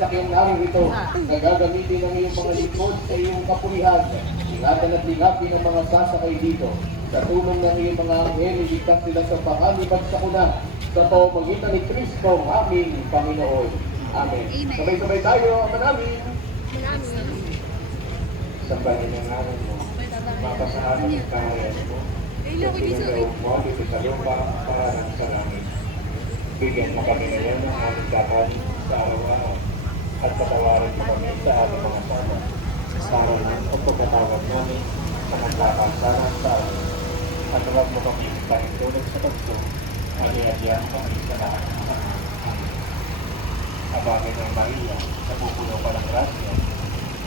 sasakyang narito na gagamitin ng iyong mga lingkod sa iyong kapulihan. Ingatan at lingapin ang mga sasakay dito. Sa tulong ng iyong mga anghel, iligtas sila sa panganib at sakuna sa pamamagitan ni Kristo, aming Panginoon. Amen. Sabay-sabay tayo, Ama namin. Sambahin ang ngalan mo. Mapasaan ang kaharian mo. Sa pinagawag mo dito sa lupa para ng sa langit. Bigyan mo kami ngayon ng aming kakanin sa araw-araw at patawarin mo kami sa aming mga sama. Para ng pagkatawag namin sa nagkakansara sa amin. At huwag mo kami pahintulog sa pagso. Aliyadyan kami sa lahat ng sama. Abagay ng Maria, sa pupuno pa ng grasya,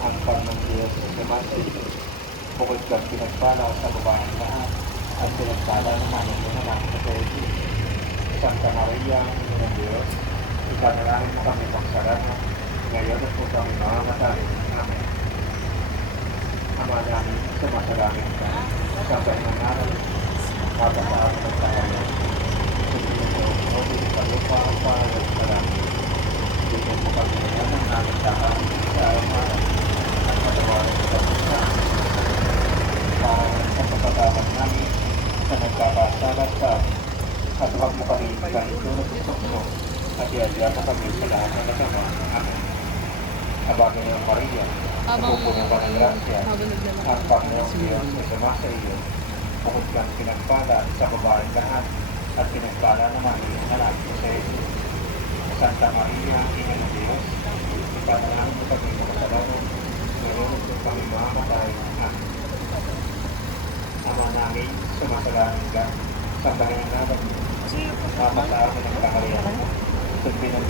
ang ng Diyos sa semasa ito. Bukod kang pinagpala sa babaeng lahat at pinagpala naman ang mga anak sa Diyos. Santa Maria, Ina ng Diyos, ipanalangin mo kami magsarana, ngayon at po kami mamamatay. Amen. Ama namin, sumasalangit ka, sa panangaral, mapasaan ng tawanan. Hindi mo mo, hindi ka lupa ang paralan sa langit. Bigyan mo kami ngayon ng aming kakanin sa araw-araw at patawarin mo kami sa para sa pagkatawag namin sa nagkakasala sa amin. At huwag mo kami ipanitulog sa pagso at iadya mo kami sa lahat ng nasama. Amen. Abagay ng Maria, napupuno ka ng grasya, ang Panginoong Diyos ay sumasa iyo. Bukod kang pinagpala sa babaeng lahat at pinagpala naman iyong anak sa Jesus. Santa Maria, Ina ng Diyos, ipanalangin mo kami mga kasalanan, ngayon kung kami mamamatay. Amen. Ama namin, sumasalangit ka, sambahin ang naman mo. Mapasaan ng kaharian mo, sundin ang